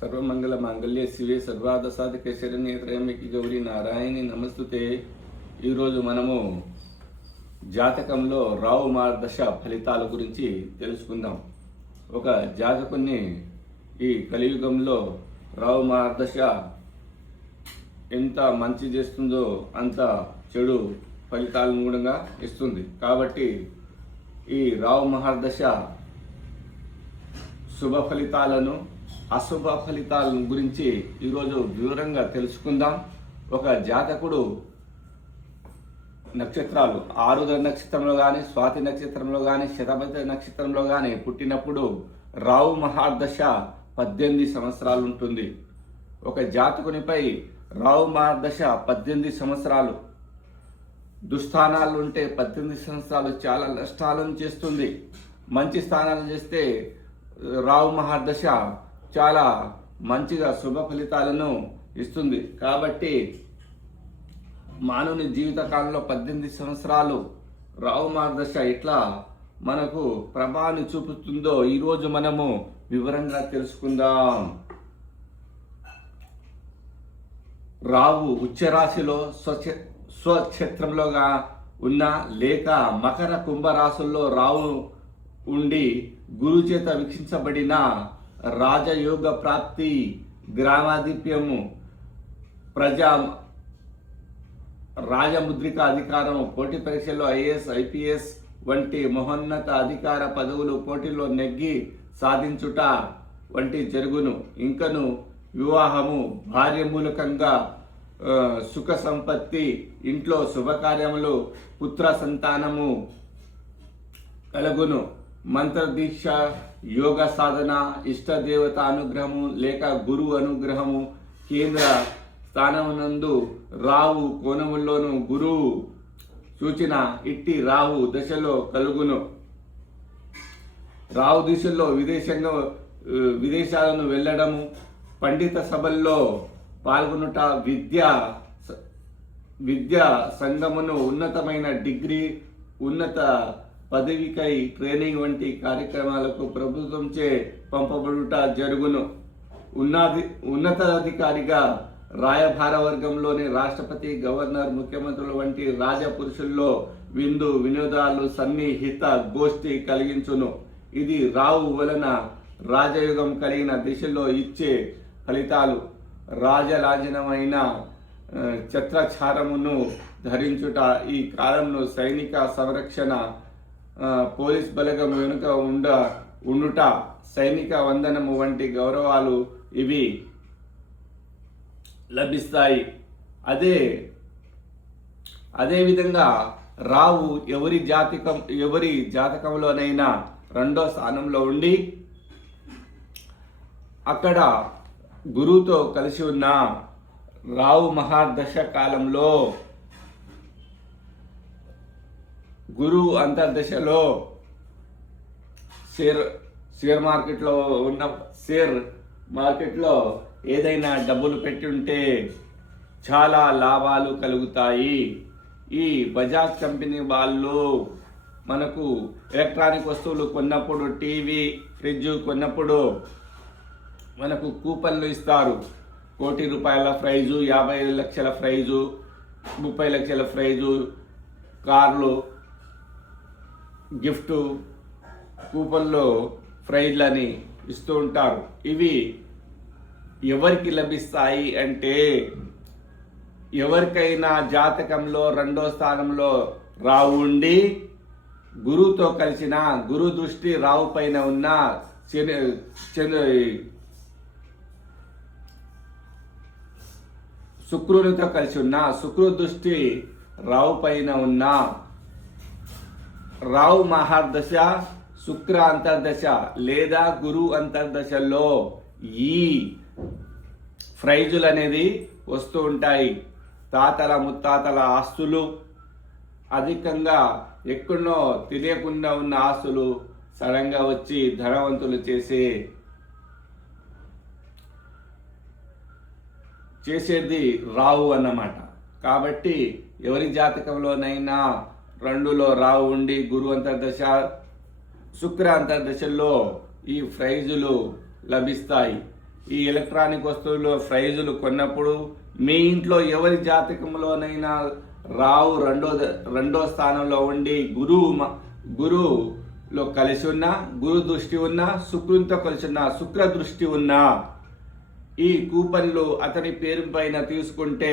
సర్వమంగళ మాంగళ్య శివే సర్వార్థ సాధకే శరణ్యే త్రయంబకే గౌరీ నారాయణి నమస్తుతే. ఈరోజు మనము జాతకంలో రావు మార్గదశ ఫలితాల గురించి తెలుసుకుందాం. ఒక జాతకుని ఈ కలియుగంలో రావు మార్గదశ ఎంత మంచి చేస్తుందో అంత చెడు ఫలితాలను కూడా ఇస్తుంది. కాబట్టి ఈ రావు మహర్దశ శుభ ఫలితాలను అశుభ ఫలితాలను గురించి ఈరోజు వివరంగా తెలుసుకుందాం. ఒక జాతకుడు నక్షత్రాలు ఆరుద్ర నక్షత్రంలో కానీ, స్వాతి నక్షత్రంలో కానీ, శతపథ నక్షత్రంలో కానీ పుట్టినప్పుడు రావు మహార్దశ 18 సంవత్సరాలు ఉంటుంది. ఒక జాతకునిపై రావు మహార్దశ 18 సంవత్సరాలు దుస్థానాలు ఉంటే 18 సంవత్సరాలు చాలా నష్టాలను చేస్తుంది. మంచి స్థానాలు చేస్తే రావు మహార్దశ చాలా మంచిగా శుభ ఫలితాలను ఇస్తుంది. కాబట్టి మానవుని జీవితకాలంలో 18 సంవత్సరాలు రావు మహార్దశ ఇట్లా మనకు ప్రభావాన్ని చూపుతుందో ఈరోజు మనము వివరంగా తెలుసుకుందాం. రావు ఉచ్చరాశిలో స్వక్షేత్రంలోగా ఉన్న లేక మకర కుంభరాశుల్లో రావు ఉండి గురు చేత వీక్షించబడిన రాజయోగ ప్రాప్తి, గ్రామాధిప్యము, రాజముద్రిక అధికారం, పోటీ పరీక్షల్లో ఐఏఎస్, ఐపీఎస్ వంటి మహోన్నత అధికార పదవులు పోటీలో నెగ్గి సాధించుట వంటి జరుగును. ఇంకను వివాహము, భార్య మూలకంగా సుఖ సంపత్తి, ఇంట్లో శుభకార్యములు, పుత్ర సంతానము కలుగును. మంత్రదీక్ష, యోగ సాధన, ఇష్టదేవత అనుగ్రహము లేక గురువు అనుగ్రహము, కేంద్ర స్థానమునందు రావు కోణముల్లోను గురువు సూచన ఇట్టి రావు దశలో కలుగును. రావు దిశల్లో విదేశాలను వెళ్ళడము, పండిత సభల్లో పాల్గొనుట, విద్యా సంఘమును, ఉన్నతమైన డిగ్రీ, ఉన్నత పదవికై ట్రైనింగ్ వంటి కార్యక్రమాలకు ప్రభుత్వంచే పంపబడుట జరుగును. ఉన్నతాధికారిగా రాయభార వర్గంలోని రాష్ట్రపతి, గవర్నర్, ముఖ్యమంత్రులు వంటి రాజపురుషుల్లో విందు వినోదాలు, సన్నిహిత గోష్ఠి కలిగించును. ఇది రావు వలన రాజయోగం కలిగిన దిశలో ఇచ్చే ఫలితాలు. రాజలాంఛనమైన ఛత్రఛారమును ధరించుట, ఈ కాలంలో సైనిక సంరక్షణ, పోలీస్ బలగం వెనుక ఉండుట, సైనిక వందనము వంటి గౌరవాలు ఇవి లభిస్తాయి. అదేవిధంగా రావు ఎవరి జాతకంలోనైనా 2వ స్థానంలో ఉండి అక్కడ గురువుతో కలిసి ఉన్న రావు మహార్దశ కాలంలో గురువు అంతర్దశలో షేర్ మార్కెట్లో ఏదైనా డబ్బులు పెట్టి ఉంటే చాలా లాభాలు కలుగుతాయి. ఈ బజాజ్ కంపెనీ వాళ్ళు మనకు ఎలక్ట్రానిక్ వస్తువులు కొన్నప్పుడు, టీవీ, ఫ్రిడ్జ్ కొన్నప్పుడు మనకు కూపన్లు ఇస్తారు. 1 కోటి రూపాయల ప్రైజు, 50 లక్షల ప్రైజు, 30 లక్షల ప్రైజు, కార్లు గిఫ్ట్ కూపన్లో ప్రైజ్లని ఇస్తూ ఉంటారు. ఇవి ఎవరికి లభిస్తాయి అంటే ఎవరికైనా జాతకంలో 2వ స్థానంలో రావు ఉండి గురువుతో కలిసిన, గురు దృష్టి రావు పైన ఉన్న, శుక్రునితో కలిసి ఉన్న, శుక్రు దృష్టి రావు పైన ఉన్న, రావు మహార్దశ, శుక్ర అంతర్దశ లేదా గురు అంతర్దశలో ఈ ప్రైజులు అనేది వస్తూ ఉంటాయి. తాతల ముత్తాతల ఆస్తులు, అధికంగా ఎక్కడో తెలియకుండా ఉన్న ఆస్తులు సడన్గా వచ్చి ధనవంతులు చేసేది రావు అన్నమాట. కాబట్టి ఎవరి జాతకంలోనైనా 2లో రావు ఉండి గురు అంతర్దశ, శుక్ర అంతర్దశల్లో ఈ ప్రైజులు లభిస్తాయి. ఈ ఎలక్ట్రానిక్ వస్తువులు ప్రైజులు కొన్నప్పుడు మీ ఇంట్లో ఎవరి జాతకంలోనైనా రావు రెండో స్థానంలో ఉండి గురువులో కలిసి ఉన్నా, గురు దృష్టి ఉన్నా, శుక్రునితో కలిసి ఉన్నా, శుక్ర దృష్టి ఉన్నా ఈ కూపన్లు అతని పేరు పైన తీసుకుంటే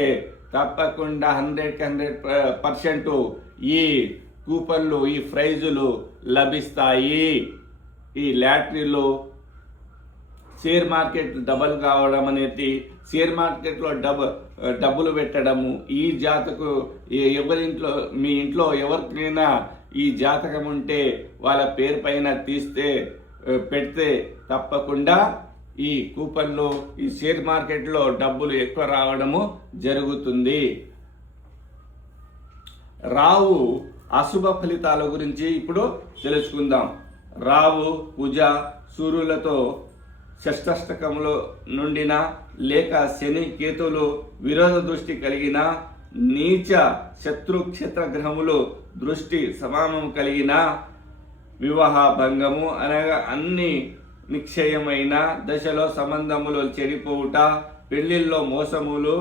తప్పకుండా 100% ఈ కూపన్లు, ఈ ప్రైజులు లభిస్తాయి. ఈ లాటరీలో షేర్ మార్కెట్ డబల్ కావడం అనేది, షేర్ మార్కెట్లో డబ్బులు పెట్టడము, ఈ జాతకు ఎవరింట్లో మీ ఇంట్లో ఎవరికైనా ఈ జాతకం ఉంటే వాళ్ళ పేరు పైన పెడితే తప్పకుండా ఈ కూపన్లు, ఈ షేర్ మార్కెట్లో డబ్బులు ఎక్కువ రావడము జరుగుతుంది. రావు అశుభ ఫలితాల గురించి ఇప్పుడు తెలుసుకుందాం. రావు, కుజ, సూర్యులతో షష్ఠష్టకంలో నుండిన, లేక శని, కేతులు విరోధ దృష్టి కలిగిన, నీచ శత్రు క్షేత్ర గ్రహములు దృష్టి సమానం కలిగిన, వివాహ భంగము అనగా అన్ని నిక్షయమైన దశలో సంబంధములు చెడిపోవుట, పెళ్లిల్లో మోసములు,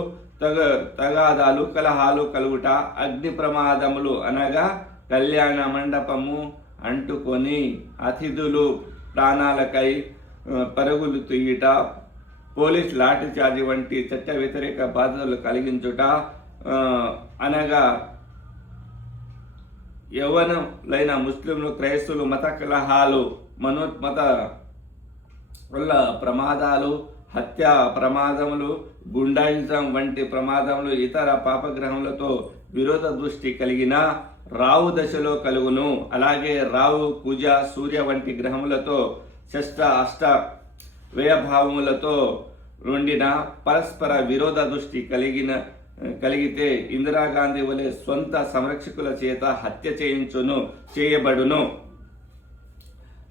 తగాదాలు, కలహాలు కలుగుట, అగ్ని ప్రమాదములు అనగా కళ్యాణ మండపము అంటుకొని అతిథులు ప్రాణాలకై పరుగులు తీయుట, పోలీస్ లాఠీ చార్జి వంటి చట్ట వ్యతిరేక బాధ్యతలు కలిగించుట, అనగా యవ్వనులైన ముస్లింలు, క్రైస్తవులు మత కలహాలు, మనోన్మత వల్ల ప్రమాదాలు, హత్య ప్రమాదములు, గుండాయిజం వంటి ప్రమాదములు, ఇతర పాపగ్రహములతో విరోధ దృష్టి కలిగిన రావు దశలో కలుగును. అలాగే రావు, కుజ, సూర్య వంటి గ్రహములతో షష్ఠ, అష్ట వ్యయభావములతో నుండిన పరస్పర విరోధ దృష్టి కలిగితే ఇందిరాగాంధీ వలె స్వంత సంరక్షకుల చేత హత్య చేయబడును.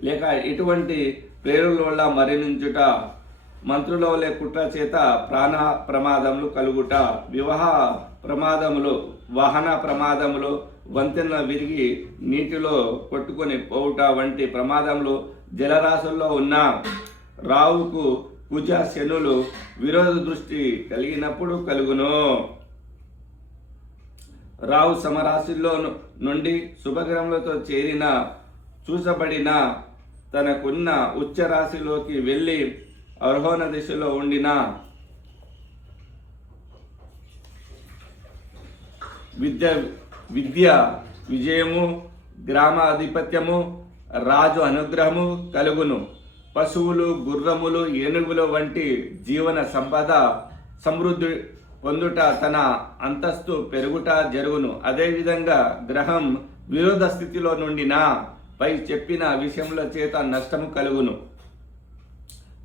లేక ఇటువంటి ప్రేరుల వల్ల మరణించుట, మంత్రుల వలె కుట్ర చేత ప్రాణ ప్రమాదములు కలుగుట, వివాహ ప్రమాదములు, వాహన ప్రమాదములు, వంతెన విరిగి నీటిలో కొట్టుకొని పోవుట వంటి ప్రమాదములు జలరాశుల్లో ఉన్న రావుకు కుజ, శనులు విరోధ దృష్టి కలిగినప్పుడు కలుగును. రావు సమరాశిలో నుండి శుభగ్రహములతో చేరిన, చూసబడిన, తనకున్న ఉచ్చ రాశిలోకి వెళ్ళి అర్హోణ దిశలో ఉండిన, విద్య విజయము, గ్రామాధిపత్యము, రాజు అనుగ్రహము కలుగును. పశువులు, గుర్రములు, ఏనుగులు వంటి జీవన సంపద సమృద్ధి పొందుట, తన అంతస్తు పెరుగుట జరుగును. అదేవిధంగా గ్రహం విరోధ స్థితిలో నుండిన పై చెప్పిన విషయముల చేత నష్టము కలుగును.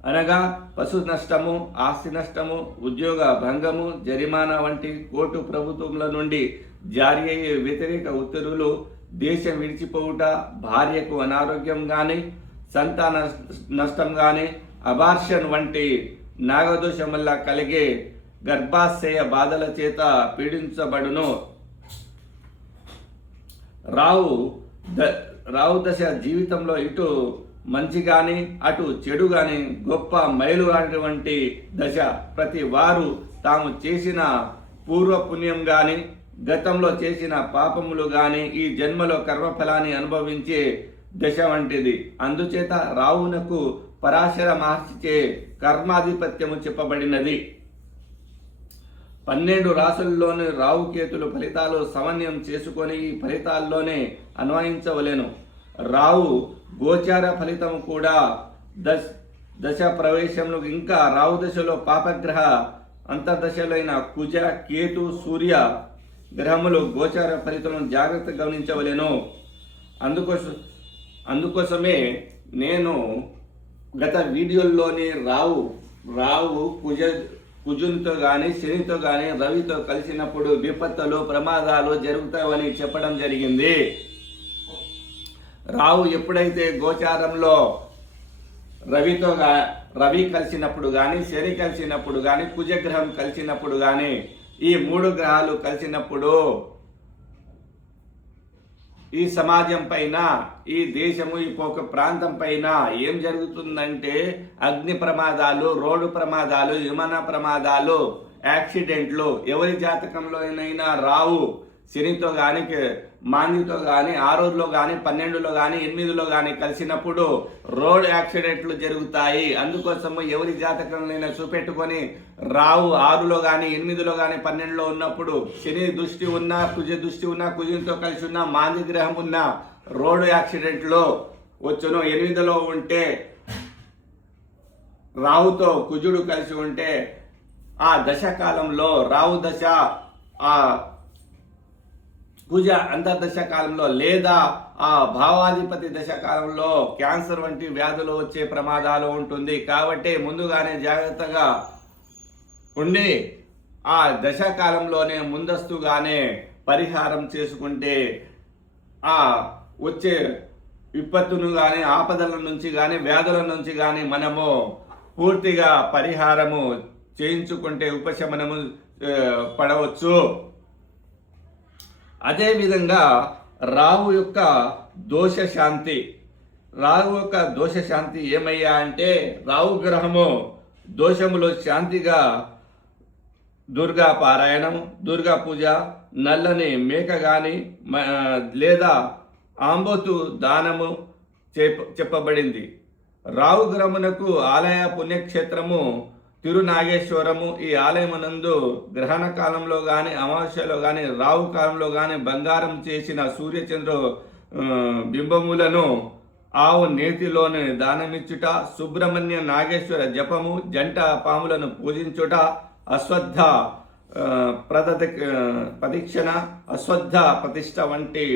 అనగా పశు నష్టము, ఆస్తి నష్టము, ఉద్యోగ భంగము, జరిమానా వంటి కోర్టు ప్రభుత్వముల నుండి జారీ అయ్యే వ్యతిరేక ఉత్తర్వులు, దేశం విడిచిపోవుట, భార్యకు అనారోగ్యం కానీ, సంతాన నష్టం కానీ, అబార్షన్ వంటి నాగదోషం వల్ల కలిగే గర్భాశయ బాధల చేత పీడించబడును. రావు దశ జీవితంలో ఇటు మంచి కానీ అటు చెడు కానీ గొప్ప మైలు లాంటి దశ. ప్రతి వారు తాము చేసిన పూర్వపుణ్యం కానీ గతంలో చేసిన పాపములు కానీ ఈ జన్మలో కర్మఫలాన్ని అనుభవించే దశ వంటిది. అందుచేత రావునకు పరాశర మహర్షిచే కర్మాధిపత్యము చెప్పబడినది. 12 రాసుల్లోని రావుకేతులు ఫలితాలు సమన్వయం చేసుకొని ఈ ఫలితాల్లోనే అన్వయించవలెను. రావు గోచార ఫలితం కూడా దశ ప్రవేశంలో ఇంకా రావు దశలో పాపగ్రహ అంతర్దశలైన కుజ, కేతు, సూర్య గ్రహములు గోచార ఫలితం జాగ్రత్త గమనించవలెను. అందుకోసమే నేను గత వీడియోల్లోని రావు కుజునితో కానీ శనితో కానీ రవితో కలిసినప్పుడు విపత్తులు ప్రమాదాలు జరుగుతాయని చెప్పడం జరిగింది. రావు ఎప్పుడైతే గోచారంలో రవి కలిసినప్పుడు కానీ, శని కలిసినప్పుడు కానీ, కుజగ్రహం కలిసినప్పుడు కానీ, ఈ 3 గ్రహాలు కలిసినప్పుడు ఈ సమాజం పైన, ఈ దేశము, ఈ ఒక ప్రాంతం పైన ఏం జరుగుతుందంటే అగ్ని ప్రమాదాలు, రోడ్డు ప్రమాదాలు, విమాన ప్రమాదాలు, యాక్సిడెంట్లు ఎవరి జాతకంలోనైనా రావు. శనితో కానీ, మాందితో కానీ, 6లో కానీ, 12లో కానీ, 8లో కానీ కలిసినప్పుడు రోడ్ యాక్సిడెంట్లు జరుగుతాయి. అందుకోసము ఎవరి జాతకంలోనైనా చూపెట్టుకొని రావు 6లో కానీ, 8లో కానీ, 12లో ఉన్నప్పుడు శని దృష్టి ఉన్నా, కుజ దృష్టి ఉన్నా, కుజంతో కలిసి ఉన్న మాంది గ్రహం ఉన్న రోడ్ యాక్సిడెంట్లో వచ్చును. 8లో ఉంటే రావుతో కుజుడు కలిసి ఉంటే ఆ దశకాలంలో రావు దశ, ఆ కుజ అంతర్దశ కాలంలో లేదా ఆ భావాధిపతి దశ కాలంలో క్యాన్సర్ వంటి వ్యాధులు వచ్చే ప్రమాదాలు ఉంటుంది. కాబట్టి ముందుగానే జాగ్రత్తగా ఉండి ఆ దశకాలంలోనే ముందస్తుగానే పరిహారం చేసుకుంటే ఆ వచ్చే విపత్తును కానీ, ఆపదల నుంచి కానీ, వ్యాధుల నుంచి కానీ మనము పూర్తిగా పరిహారము చేయించుకుంటే ఉపశమనము పడవచ్చు. అదేవిధంగా రాహు యొక్క దోష శాంతి ఏమయ్యా అంటే, రాహు గ్రహము దోషములో శాంతిగా దుర్గా పారాయణము, దుర్గా పూజ, నల్లని మేక కానీ లేదా ఆంబోతు దానము చెప్పబడింది. రాహు గ్రహమునకు ఆలయ పుణ్యక్షేత్రము తిరునాగేశ్వరము. ఈ ఆలయమునందు గ్రహణ కాలంలో కానీ, అమావాస్యలో కానీ, రాహు కాలంలో కానీ బంగారం చేసిన సూర్యచంద్ర బింబములను ఆవు నేతిలోని దానమిచ్చుట, సుబ్రహ్మణ్య నాగేశ్వర జపము, జంట పాములను పూజించుట, అశ్వత్థ ప్రదక్షిణ, అశ్వత్థ ప్రతిష్ఠ వంటి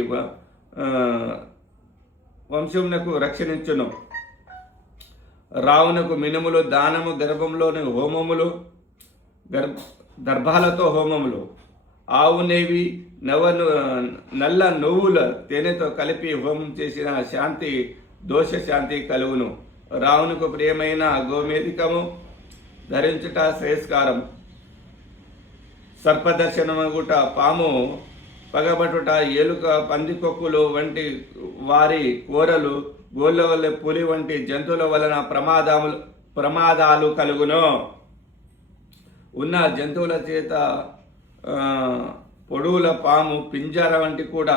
వంశమునకు రక్షణించును. రావునకు మినుములు దానము, గర్భంలోని హోమములు, గర్భాలతో హోమములు, ఆవునేవి నల్ల నువ్వుల తేనెతో కలిపి హోమం చేసిన శాంతి, దోష శాంతి కలుగును. రావునకు ప్రియమైన గోమేధికము ధరించుట శ్రేయస్కారం. సర్పదర్శనమగుట, పాము పగబట్టుట, ఎలుక, పందికొక్కులు వంటి వారి కూరలు, గోళ్ళ వల్ల పులి వంటి జంతువుల వలన ప్రమాదాలు కలుగును. ఉన్న జంతువుల చేత పొడువుల పాము, పింజర వంటి కూడా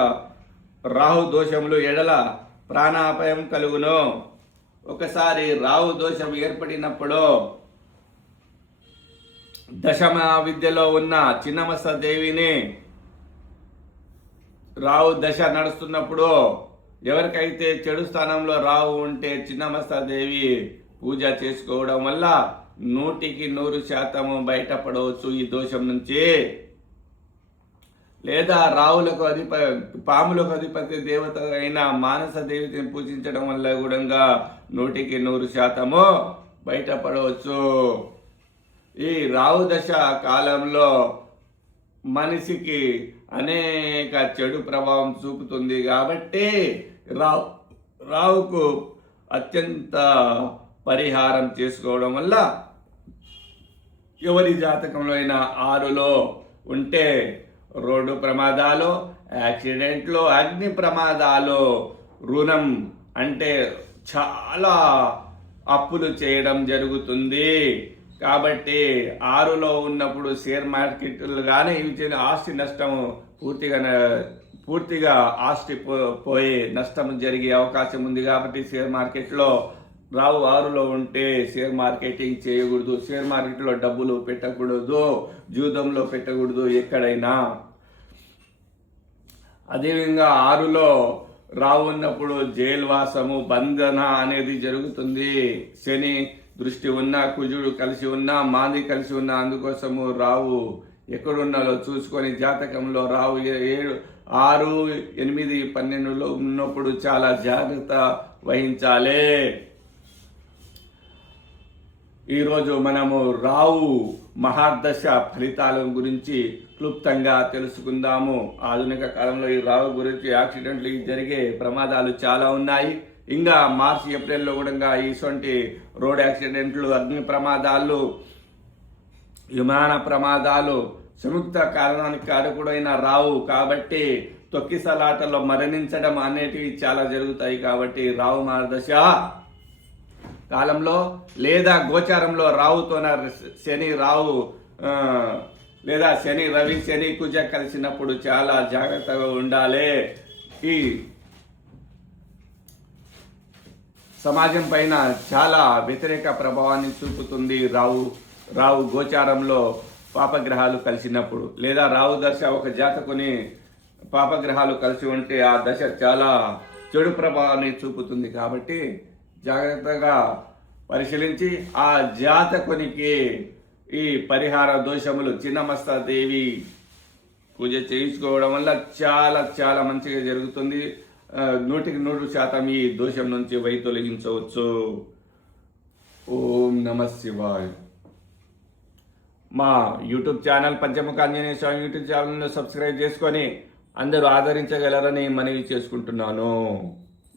రాహు దోషములు ఎడల ప్రాణాపాయం కలుగును. ఒకసారి రాహు దోషం ఏర్పడినప్పుడు దశమ విద్యలో ఉన్న చిన్నమస్త దేవిని రాహు దశ నడుస్తున్నప్పుడు ఎవరికైతే చెడు స్థానంలో రాహు ఉంటే చిన్నమస్తాదేవి పూజ చేసుకోవడం వల్ల 100% బయటపడవచ్చు ఈ దోషం నుంచి. లేదా రాహులకు పాములకు అధిపతి దేవత అయిన మానస దేవతని పూజించడం వల్ల కూడా 100% బయటపడవచ్చు. ఈ రాహు దశ కాలంలో మనిషికి అనేక చెడు ప్రభావం చూపుతుంది. కాబట్టి రావుకు అత్యంత పరిహారం చేసుకోవడం వల్ల ఎవరి జాతకంలో అయినా 6లో ఉంటే రోడ్డు ప్రమాదాలు, యాక్సిడెంట్లు, అగ్ని ప్రమాదాలు, రుణం అంటే చాలా అప్పులు చేయడం జరుగుతుంది. కాబట్టి 6లో ఉన్నప్పుడు షేర్ మార్కెట్లు కానీ ఇవి ఆస్తి నష్టం పూర్తిగా ఆస్తి పోయి నష్టం జరిగే అవకాశం ఉంది. కాబట్టి షేర్ మార్కెట్లో రావు 6లో ఉంటే షేర్ మార్కెటింగ్ చేయకూడదు, షేర్ మార్కెట్లో డబ్బులు పెట్టకూడదు, జూదంలో పెట్టకూడదు ఎక్కడైనా. అదేవిధంగా 6లో రావు ఉన్నప్పుడు జైల్వాసము, బంధన అనేది జరుగుతుంది. శని దృష్టి ఉన్నా, కుజుడు కలిసి ఉన్నా, మాంది కలిసి ఉన్నా, అందుకోసము రావు ఎక్కడున్నాలో చూసుకొని జాతకంలో రావు 7, 6, 8, 12లో ఉన్నప్పుడు చాలా జాగ్రత్త వహించాలి. ఈరోజు మనము రావు మహాదశ ఫలితాల గురించి క్లుప్తంగా తెలుసుకుందాము. ఆధునిక కాలంలో ఈ రావు గురించి యాక్సిడెంట్లు జరిగే ప్రమాదాలు చాలా ఉన్నాయి. ఇంకా మార్చి, ఏప్రిల్లో కూడా ఇటువంటి రోడ్ యాక్సిడెంట్లు, అగ్ని ప్రమాదాలు, విమాన ప్రమాదాలు సంయుక్త కారణానికి కారకుడైన రావు. కాబట్టి తొక్కిసలాటలో మరణించడం అనేటివి చాలా జరుగుతాయి. కాబట్టి రాహు మార్గదశ కాలంలో లేదా గోచారంలో రావుతోన శని రావు లేదా శని రవి శని కుజ కలిసినప్పుడు చాలా జాగ్రత్తగా ఉండాలి. ఈ సమాజం పైన చాలా వ్యతిరేక ప్రభావాన్ని చూపుతుంది. రావు గోచారంలో పాపగ్రహాలు కలిసినప్పుడు లేదా రావు దశ ఒక జాతకుని పాపగ్రహాలు కలిసి ఉంటే ఆ దశ చాలా చెడు ప్రభావాన్ని చూపుతుంది. కాబట్టి జాగ్రత్తగా పరిశీలించి ఆ జాతకునికి ఈ పరిహార దోషములు చిన్నమస్తాదేవి పూజ చేయించుకోవడం వల్ల చాలా చాలా మంచిగా జరుగుతుంది. 100% ఈ దోషం నుంచి వైతొలగించవచ్చు. ఓం నమ శివాయ. మా యూట్యూబ్ ఛానల్ పంచముఖ ఆంజనేయ స్వామి యూట్యూబ్ ఛానల్ను సబ్స్క్రైబ్ చేసుకొని అందరూ ఆదరించగలరని మనవి చేసుకుంటున్నాను.